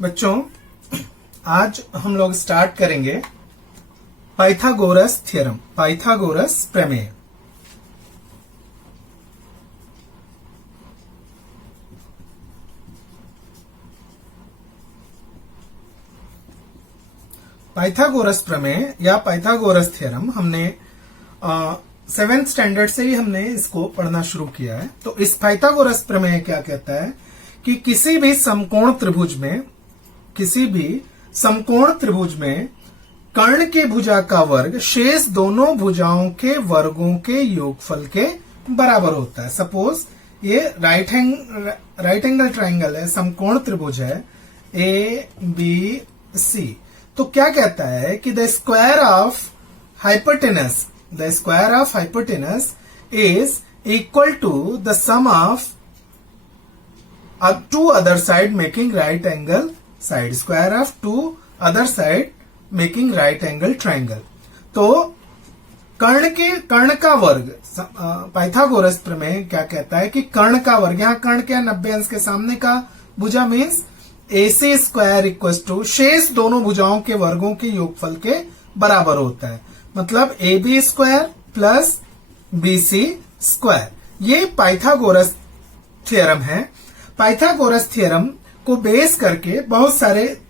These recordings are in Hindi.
बच्चों, आज हम लोग स्टार्ट करेंगे पाइथागोरस थ्योरम, पाइथागोरस प्रमेय। पाइथागोरस प्रमेय या पाइथागोरस थ्योरम हमने 7th स्टैंडर्ड से ही हमने इसको पढ़ना शुरू किया है। तो इस पाइथागोरस प्रमेय क्या कहता है कि किसी भी समकोण त्रिभुज में कर्ण के भुजा का वर्ग शेष दोनों भुजाओं के वर्गों के योगफल के बराबर होता है। सपोज ये राइट एंगल ट्राइंगल है, समकोण त्रिभुज है ए बी सी। तो क्या कहता है कि the square of hypotenuse is equal to the sum of two other side making right angle side, square of two other side making right angle triangle. तो कर्ण का वर्ग, पाइथागोरस प्रमेय क्या कहता है कि कर्ण का वर्ग, यहाँ कर्ण क्या 90 अंश के सामने का भुजा means AC square equal to शेष दोनों भुजाओं के वर्गों के योगफल के बराबर होता है। मतलब AB square plus BC square. ये पाइथागोरस थ्योरम है। पाइथागोरस थ्योरम को बेस करके बहुत सारे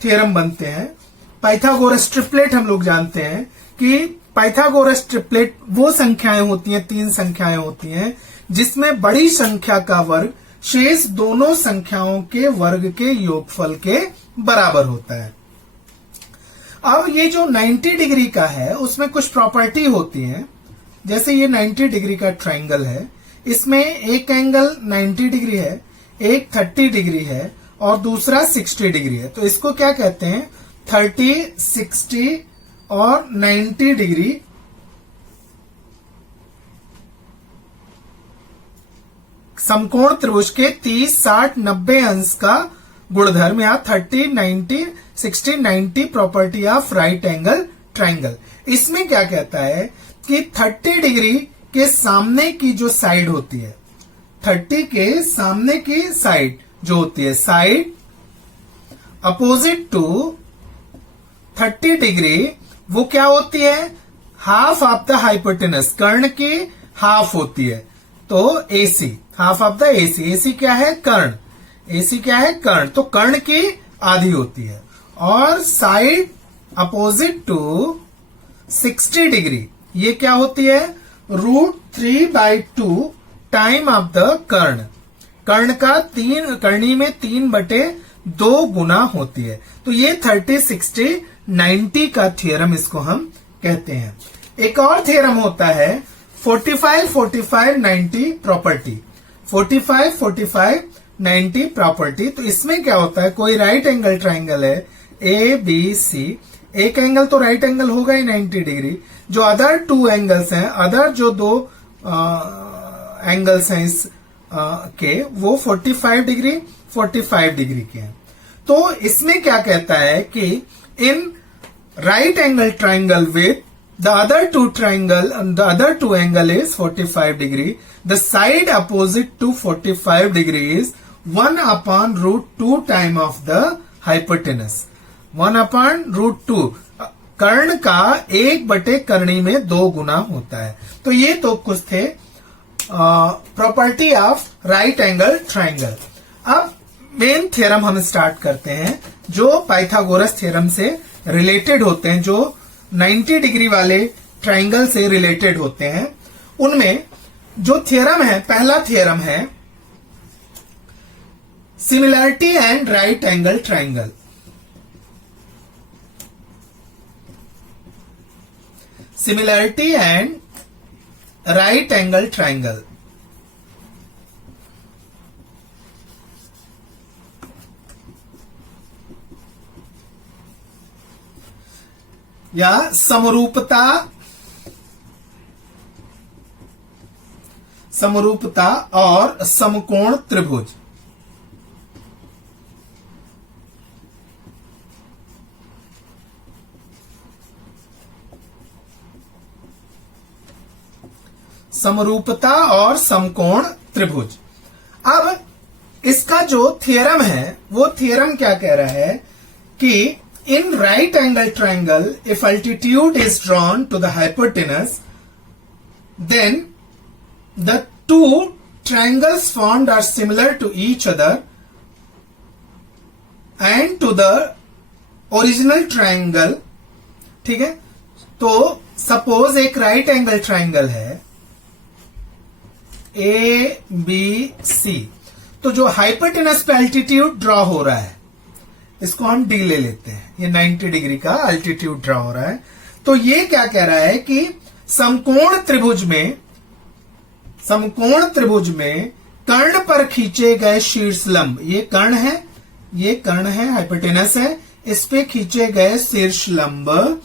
थ्योरम बनते हैं। पाइथागोरस ट्रिपलेट हम लोग जानते हैं कि पाइथागोरस ट्रिपलेट वो संख्याएं होती हैं, 3 संख्याएं होती हैं जिसमें बड़ी संख्या का वर्ग शेष दोनों संख्याओं के वर्ग के योगफल के बराबर होता है। अब ये जो 90 डिग्री का है उसमें कुछ प्रॉपर्टी होती है। जैसे ये 90 डिग्री का ट्राइंगल है, इसमें एक एंगल 90 डिग्री है, एक 30 डिग्री है और दूसरा 60 डिग्री है। तो इसको क्या कहते हैं, 30, 60 और 90 डिग्री समकोण त्रिभुज के 30, 60, 90 अंश का गुणधर्म या 30, 90, 60, 90 property of right angle triangle. इसमें क्या कहता है कि 30 डिग्री के सामने की जो साइड होती है, 30 के सामने की साइड जो होती है, साइड अपोजिट टू 30 डिग्री, वो क्या होती है, हाफ ऑफ द हाइपोटेनस, कर्ण की हाफ होती है। तो AC, half of the AC क्या है, कर्ण, AC क्या है, कर्ण, तो कर्ण की आधी होती है। और साइड अपोजिट टू 60 डिग्री, ये क्या होती है, √3/2 टाइम ऑफ द कर्ण। कर्ण का करनी में 3/2 गुना होती है। तो ये 30, 60, 90 का थ्योरम इसको हम कहते हैं। एक और थ्योरम होता है 45, 45, 90 प्रॉपर्टी, 45, 45, 90 प्रॉपर्टी। तो इसमें क्या होता है, कोई राइट एंगल ट्राइंगल है ABC, एक एंगल तो राइट एंगल होगा ही 90 डिग्री, जो अदर 2 एंगल्स हैं, अदर जो 2 एंगल्स हैं इस के, वो 45 डिग्री 45 डिग्री के हैं। तो इसमें क्या कहता है कि in right angle triangle with the other two angle is 45 degree. The side opposite to 45 degree is 1/√2 time of the hypotenuse. 1/√2 कर्ण का 1/करणी में 2 गुना होता है। तो ये तो कुछ थे property of right angle triangle. अब मेन थ्योरम हम स्टार्ट करते हैं जो पाइथागोरस थ्योरम से रिलेटेड होते हैं, जो 90 डिग्री वाले ट्राइंगल से रिलेटेड होते हैं। उनमें जो थ्योरम है, पहला थ्योरम है similarity and right angle triangle. Similarity and right angle triangle. या समरूपता और समकोण त्रिभुज। समरूपता और समकोण त्रिभुज। अब इसका जो थियरम है वो थियरम क्या कह रहा है कि in right angle triangle if altitude is drawn to the hypotenuse then the two triangles formed are similar to each other and to the original triangle. ठीक है, तो सपोज एक राइट एंगल ट्राइंगल है ए बी सी, तो जो हाइपोटेनस पे अल्टीट्यूड ड्रॉ हो रहा है इसको हम डी ले लेते हैं, ये 90 डिग्री का अल्टीट्यूड ड्रॉ हो रहा है। तो ये क्या कह रहा है कि समकोण त्रिभुज में कर्ण पर खींचे गए शीर्ष लंब, ये कर्ण है हाइपोटेनस है, इस पे खींचे गए शीर्ष लंब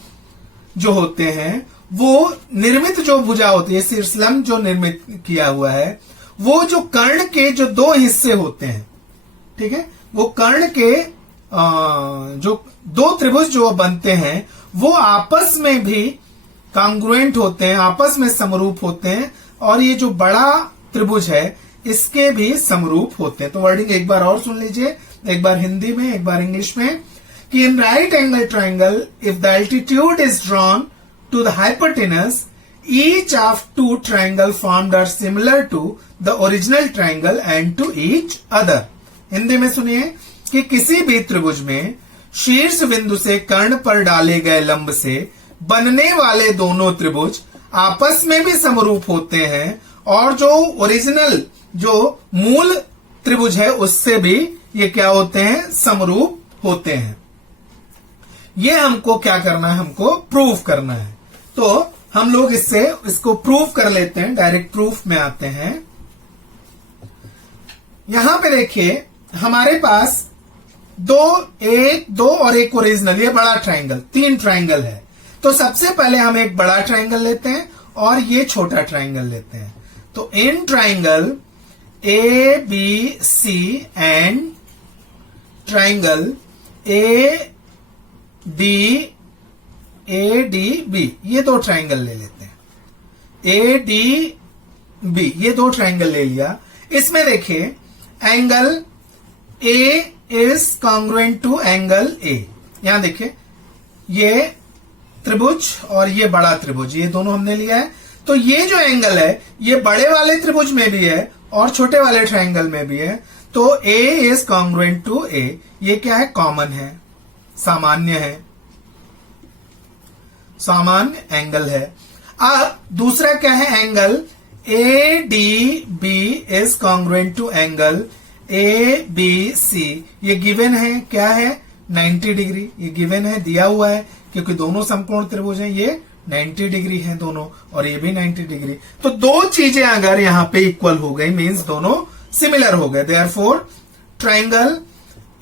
जो होते हैं वो निर्मित जो भुजा होती है, शीर्ष लंब जो निर्मित किया हुआ है वो जो कर्ण के जो दो हिस्से होते हैं, ठीक है, वो कर्ण के जो दो त्रिभुज जो बनते हैं वो आपस में भी कांग्रुएंट होते हैं, आपस में समरूप होते हैं, और ये जो बड़ा त्रिभुज है इसके भी समरूप होते हैं। तो वर्डिंग एक बार और सुन लीजिए, एक बार हिंदी में एक बार इंग्लिश में, कि in right angle triangle if the altitude is drawn to the hypotenuse each of two triangle formed are similar to the original triangle and to each other. Hindi में सुनिए कि किसी भी त्रिभुज में शीर्ष बिंदु से कर्ण पर डाले गए लंब से बनने वाले दोनों त्रिभुज आपस में भी समरूप होते हैं और जो ओरिजिनल जो मूल त्रिभुज है उससे भी ये क्या होते हैं, समरूप होते हैं। ये हमको क्या करना है, हमको प्रूव करना है। तो हम लोग इसको प्रूव कर लेते हैं, डायरेक्ट प्रूफ में आते हैं। यहां पे देखिए हमारे पास दो और एक ओरिजिनल, ये बड़ा ट्राइंगल, 3 ट्राइंगल है। तो सबसे पहले हम एक बड़ा ट्राइंगल लेते हैं और ये छोटा ट्राइंगल लेते हैं। तो in triangle A B C and triangle A D B, ये 2 ट्राइंगल ले लेते हैं। ए डी बी, ये 2 ट्राइंगल ले लिया। इसमें देखिए angle A is congruent to angle A. यहां देखिए ये त्रिभुज और ये बड़ा त्रिभुज, ये दोनों हमने लिया है। तो ये जो एंगल है ये बड़े वाले त्रिभुज में भी है और छोटे वाले ट्राइंगल में भी है। तो A is congruent to A, ये क्या है, कॉमन है, सामान्य है, सामान्य एंगल है। अब दूसरा क्या है, angle ADB is congruent to angle ABC, ये गिवन है, क्या है, 90 डिग्री, ये गिवन है, दिया हुआ है, क्योंकि दोनों समकोण त्रिभुज हैं, ये 90 डिग्री हैं दोनों और ये भी 90 डिग्री। तो 2 चीजें अगर यहां पे इक्वल हो गई मींस दोनों सिमिलर हो गए। Therefore triangle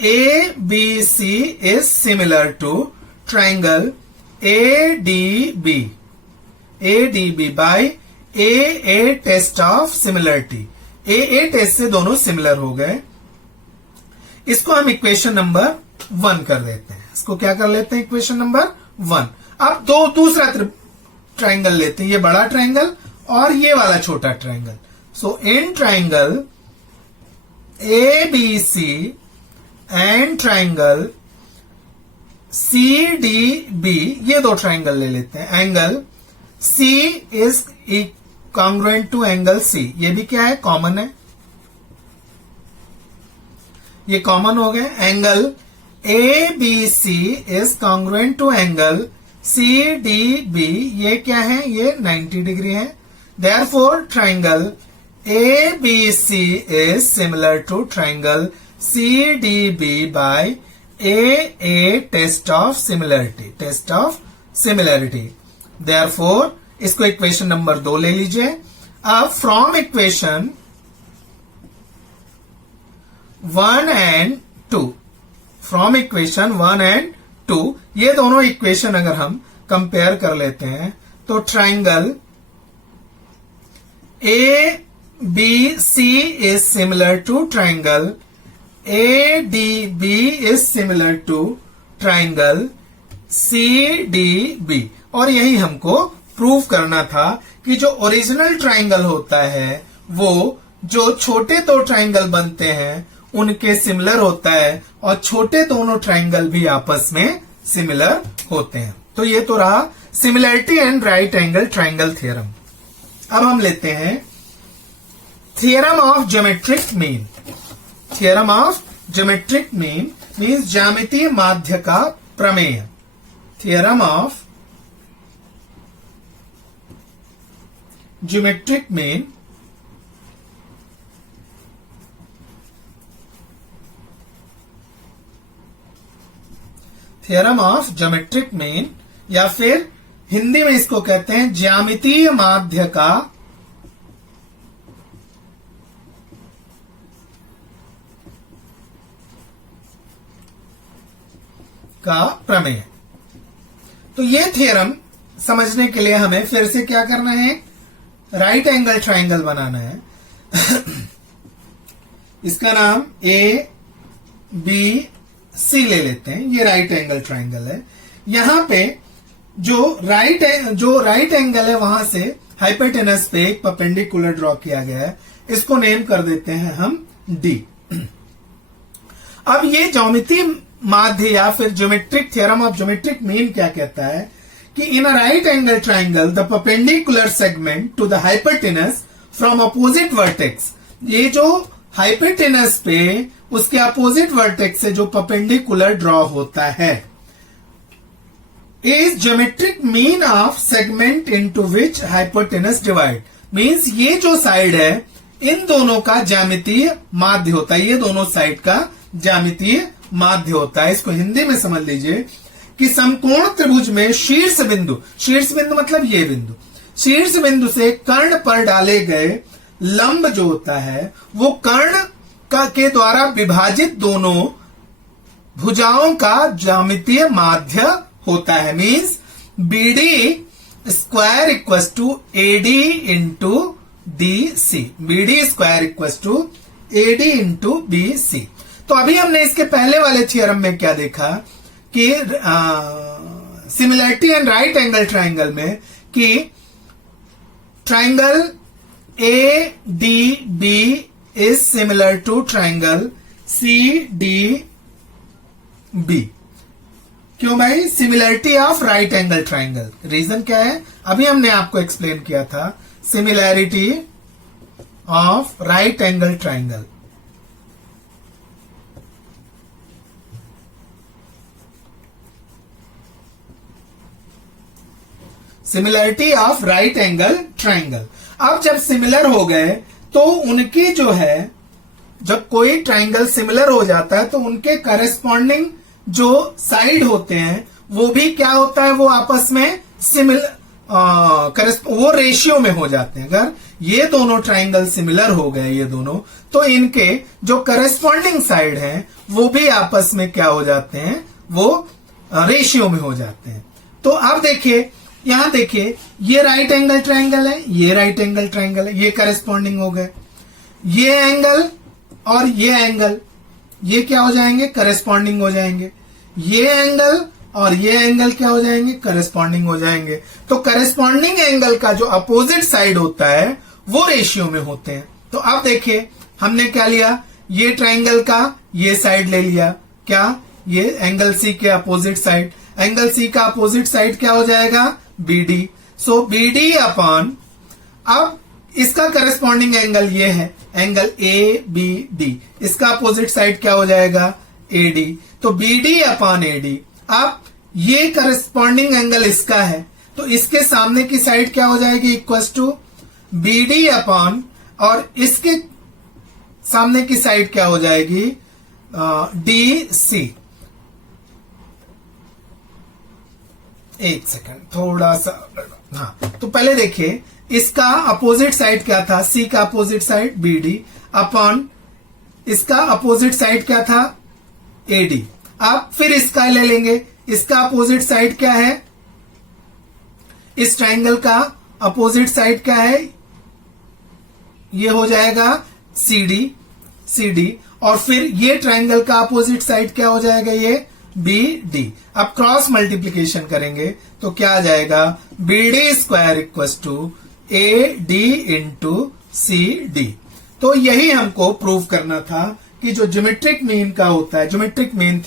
ABC is similar to triangle ADB by AA test of similarity. AA test से दोनों सिमिलर हो गए। इसको हम इक्वेशन नंबर 1 कर देते हैं। इसको क्या कर लेते हैं, इक्वेशन नंबर 1। अब दूसरा ट्राइंगल लेते हैं, ये बड़ा ट्राइंगल और ये वाला छोटा triangle. So in triangle ABC and triangle CDB, ये 2 ट्राइंगल ले लेते हैं। Angle C is congruent to angle C, ये भी क्या है, कॉमन है, ये कॉमन हो गए। Angle ABC is congruent to angle CDB, ये क्या है, ये 90 डिग्री है। Therefore triangle ABC is similar to triangle CDB by AA test of similarity. Therefore इसको इक्वेशन नंबर 2 ले लीजिए। अब from equation 1 and 2, from equation 1 and 2, ये दोनों इक्वेशन अगर हम कंपेयर कर लेते हैं तो triangle ABC is similar to triangle ADB is similar to triangle CDB। और यही हमको प्रूव करना था कि जो ओरिजिनल ट्राइंगल होता है वो जो छोटे 2 ट्राइंगल बनते हैं उनके सिमिलर होता है और छोटे दोनों ट्राइंगल भी आपस में सिमिलर होते हैं। तो ये तो रहा similarity and right angle triangle theorem. अब हम लेते हैं theorem of geometric mean. Theorem of geometric mean means ज्यामितीय माध्य का प्रमेय। Theorem of geometric mean theorem of geometric mean या फिर हिंदी में इसको कहते हैं ज्यामितीय माध्य का प्रमेय। तो ये थ्योरम समझने के लिए हमें फिर से क्या करना है, राइट एंगल ट्राइंगल बनाना है। इसका नाम ए बी सी ले लेते हैं। ये राइट एंगल ट्राइंगल है। यहां पे जो राइट एंगल है वहां से हाइपोटेनस पे एक परपेंडिकुलर ड्रॉ किया गया है। इसको नेम कर देते हैं हम डी। अब ये ज्योमेट्री माध्य या फिर geometric theorem of geometric mean क्या कहता है कि in a right angle triangle the perpendicular segment to the hypotenuse from opposite vertex, ये जो हाइपोटेनस पे उसके अपोजिट वर्टेक्स से जो परपेंडिकुलर ड्रॉ होता है, is geometric mean of segment into which hypotenuse divide. Means ये जो साइड है इन दोनों का ज्यामितीय माध्य होता है। ये दोनों साइड का ज्यामितीय माध्य होता है। इसको हिंदी में समझ लीजिए कि समकोण त्रिभुज में शीर्ष बिंदु मतलब ये बिंदु, शीर्ष बिंदु से कर्ण पर डाले गए लंब जो होता है वो कर्ण के द्वारा विभाजित दोनों भुजाओं का ज्यामितीय माध्य होता है। Means B D square equals to A D into D C. B D square equals to A D into B C. तो अभी हमने इसके पहले वाले थ्योरम में क्या देखा कि similarity and right angle triangle में कि triangle A D B is similar to triangle C D B. क्यों भाई? Similarity of right angle triangle. Reason क्या है? अभी हमने आपको एक्सप्लेन किया था, similarity of right angle triangle. Similarity of right angle triangle. अब जब सिमिलर हो गए तो उनकी जो है, जब कोई ट्राइंगल सिमिलर हो जाता है तो उनके करेस्पॉन्डिंग जो साइड होते हैं वो भी क्या होता है, वो आपस में वो रेशियो में हो जाते हैं। अगर ये दोनों ट्राइंगल सिमिलर हो गए ये दोनों, तो इनके जो करेस्पॉन्डिंग साइड हैं वो भी आपस में क्या हो जाते हैं, वो रेशियो में हो जाते हैं। तो अब देखिए, यहां देखिए, ये राइट एंगल ट्राइंगल है, ये राइट एंगल ट्राइंगल है, ये करेस्पॉन्डिंग हो गए। ये एंगल और ये एंगल ये क्या हो जाएंगे, करेस्पॉन्डिंग हो जाएंगे। ये एंगल और ये एंगल क्या हो जाएंगे, करेस्पॉन्डिंग हो जाएंगे। तो करेस्पॉन्डिंग एंगल का जो अपोजिट साइड होता है वो रेशियो में होते हैं। तो अब देखिए हमने क्या लिया, ये ट्राइंगल का ये साइड ले लिया, क्या, ये एंगल सी के अपोजिट साइड। एंगल सी का अपोजिट साइड क्या हो जाएगा, B D. So B D upon, अब इसका करेस्पॉन्डिंग एंगल ये है, एंगल ए बी डी। इसका अपोजिट साइड क्या हो जाएगा, ए डी। तो B D upon A D. अब ये करेस्पॉन्डिंग एंगल इसका है, तो इसके सामने की साइड क्या हो जाएगी, equal to B D upon, और इसके सामने की साइड क्या हो जाएगी, डी सी। एक सेकंड, थोड़ा सा, हाँ, तो पहले देखिए इसका अपोजिट साइड क्या था, सी का opposite side B D upon इसका अपोजिट साइड क्या था, ए डी। अब फिर इसका ले लेंगे, इसका अपोजिट साइड क्या है, इस ट्राइंगल का अपोजिट साइड क्या है, ये हो जाएगा सी डी। और फिर ये ट्राइंगल का अपोजिट साइड क्या हो जाएगा, ये बी डी। अब क्रॉस मल्टीप्लीकेशन करेंगे तो क्या आ जाएगा, B D square equal to A D into C D. तो यही हमको प्रूव करना था कि जो ज्योमेट्रिक मीन का होता है, ज्योमेट्रिक मीन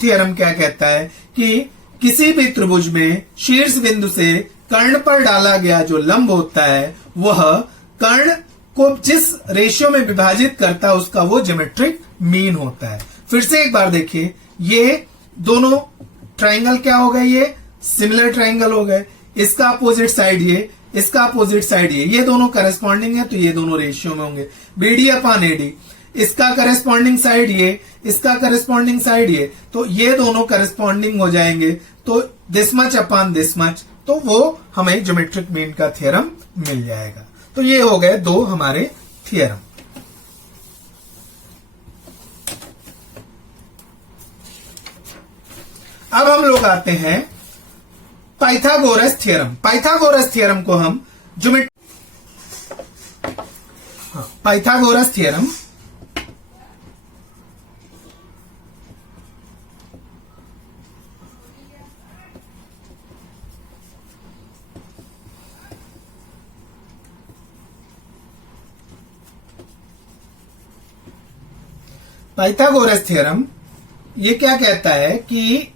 थ्योरम क्या कहता है कि किसी भी त्रिभुज में शीर्ष बिंदु से कर्ण पर डाला गया जो लंब होता है वह कर्ण को जिस रेशियो में विभाजित करता है उसका वो ज्योमेट्रिक मीन होता है। फिर से एक बार देखिए, ये दोनों ट्राइंगल क्या हो गए, ये सिमिलर ट्राइंगल हो गए, इसका अपोजिट साइड ये, इसका अपोजिट साइड ये दोनों करस्पॉन्डिंग है तो ये दोनों रेशियो में होंगे। BD अपॉन AD, इसका करस्पॉन्डिंग साइड ये, इसका करस्पॉन्डिंग साइड ये, तो ये दोनों करस्पॉन्डिंग हो जाएंगे तो this much upon this much, तो वो हमें ज्योमेट्रिक मीन का थ्योरम मिल जाएगा। तो ये हो गए दो हमारे थ्योरम। अब हम लोग आते हैं पाइथागोरस थ्योरम। पाइथागोरस थ्योरम को हम पाइथागोरस थ्योरम पाइथागोरस थ्योरम ये क्या कहता है कि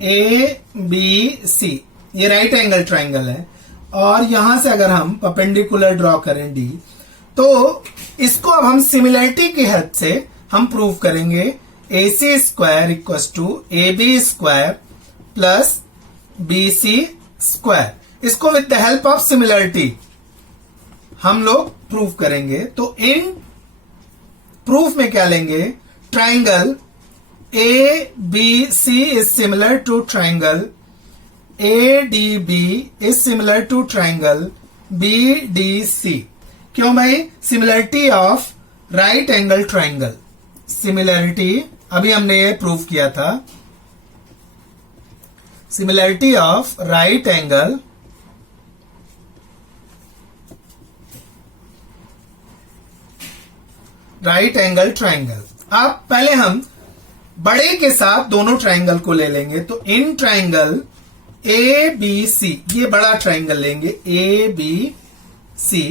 ABC ये राइट एंगल ट्राइंगल है और यहां से अगर हम परपेंडिकुलर ड्रॉ करें D, तो इसको अब हम सिमिलरिटी की हेल्प से हम प्रूव करेंगे। AC square equal to AB square plus BC square, इसको with the help of similarity हम लोग प्रूव करेंगे। तो इन प्रूफ में क्या लेंगे, triangle ABC is similar to triangle ADB is similar to triangle BDC। क्यों भाई, similarity of right angle triangle, similarity अभी हमने ये प्रूव किया था, similarity of right angle triangle. अब पहले हम बड़े के साथ दोनों ट्राइंगल को ले लेंगे। तो इन ट्राइंगल ABC, ये बड़ा ट्राइंगल लेंगे ABC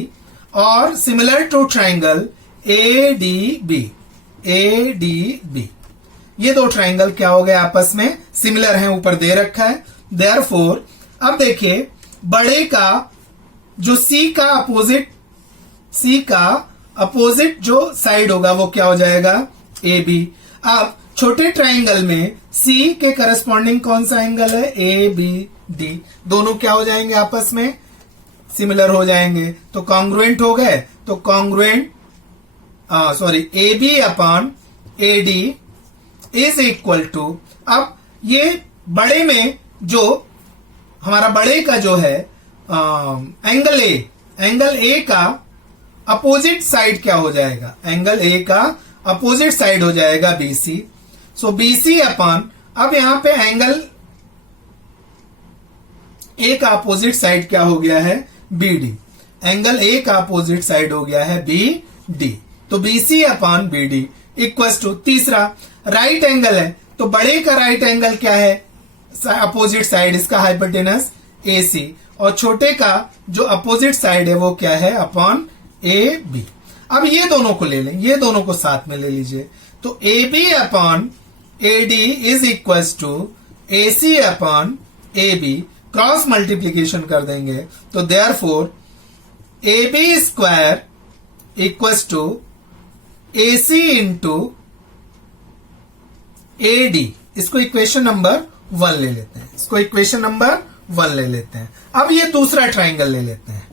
और सिमिलर टू ट्राइंगल ADB, ये दो ट्राइंगल क्या हो गए, आपस में सिमिलर हैं, ऊपर दे रखा है। देयरफॉर अब देखिए बड़े का जो C का अपोजिट जो साइड होगा वो क्या हो जाएगा, AB। अब छोटे ट्राइंगल में C के करस्पॉन्डिंग कौन सा एंगल है, ABD, दोनों क्या हो जाएंगे, आपस में सिमिलर हो जाएंगे, तो कॉन्ग्रुएंट हो गए। तो congruent AB upon AD is equal to, अब ये बड़े में जो हमारा बड़े का जो है एंगल A का अपोजिट साइड क्या हो जाएगा, एंगल A का अपोजिट साइड हो जाएगा BC। सो BC अपॉन, अब यहां पे एंगल A का अपोजिट साइड क्या हो गया है, BD, एंगल A का अपोजिट साइड हो गया है BD, तो BC upon BD equals to, तीसरा राइट एंगल है तो बड़े का राइट एंगल क्या है, अपोजिट साइड, इसका हाइपोटेनस AC, और छोटे का जो अपोजिट साइड है वो क्या है, अपॉन AB। अब ये दोनों को ले लें, ये दोनों को साथ में ले लीजिए, तो AB upon AD is equals to AC upon AB, cross multiplication कर देंगे, तो therefore AB square equals to AC into AD। इसको इक्वेशन नंबर 1 ले लेते हैं, इसको इक्वेशन नंबर 1 ले लेते हैं। अब ये दूसरा ट्राइंगल ले लेते हैं,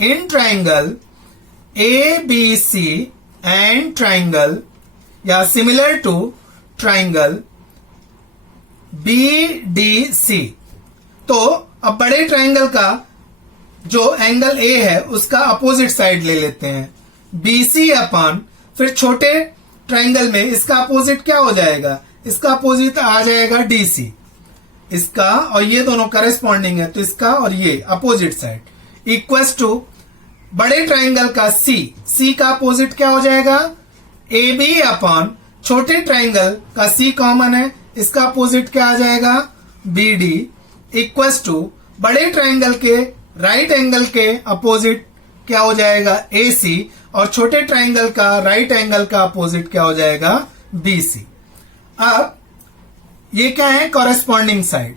इन ट्राइंगल ABC एंड ट्राइंगल या सिमिलर टू ट्राइंगल BDC। तो अब बड़े ट्राइंगल का जो एंगल A है उसका अपोजिट साइड ले लेते हैं BC अपॉन, फिर छोटे ट्राइंगल में इसका अपोजिट क्या हो जाएगा, इसका अपोजिट आ जाएगा DC, इसका और ये दोनों करेस्पॉन्डिंग है तो इसका और ये अपोजिट साइड इक्वल्स टू बड़े ट्राइंगल का C का अपोजिट क्या हो जाएगा, AB अपॉन, छोटे ट्राइंगल का C कॉमन है, इसका अपोजिट क्या आ जाएगा, BD इक्वल्स टू बड़े ट्राइंगल के राइट एंगल के अपोजिट क्या हो जाएगा AC, और छोटे ट्राइंगल का राइट एंगल का अपोजिट क्या हो जाएगा BC। अब ये क्या है कॉरेस्पॉन्डिंग साइड,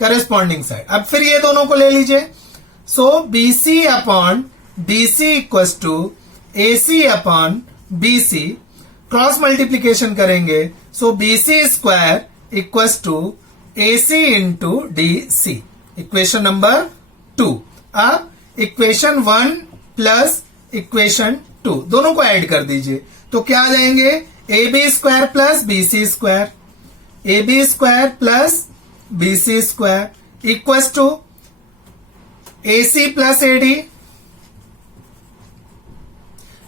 करेस्पॉन्डिंग साइड। अब फिर ये दोनों को ले लीजिए। So BC upon BC equal to AC upon BC, cross multiplication करेंगे। So BC square equal to AC into DC, equation number 2। अब इक्वेशन 1 प्लस इक्वेशन 2 दोनों को ऐड कर दीजिए, तो क्या आ जाएंगे AB square plus BC square, AB square plus BC square equals to AC plus AD,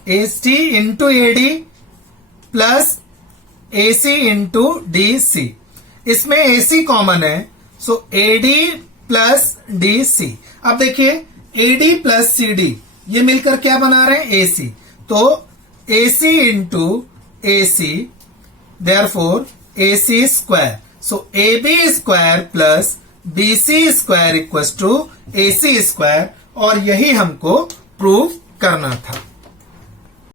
AC into AD plus AC into DC। इसमें AC कॉमन है, सो AD प्लस DC। अब देखिए AD प्लस CD ये मिलकर क्या बना रहे हैं AC, तो AC into AC, therefore AC square. So AB square plus BC square equal to AC square, और यही हमको प्रूव करना था।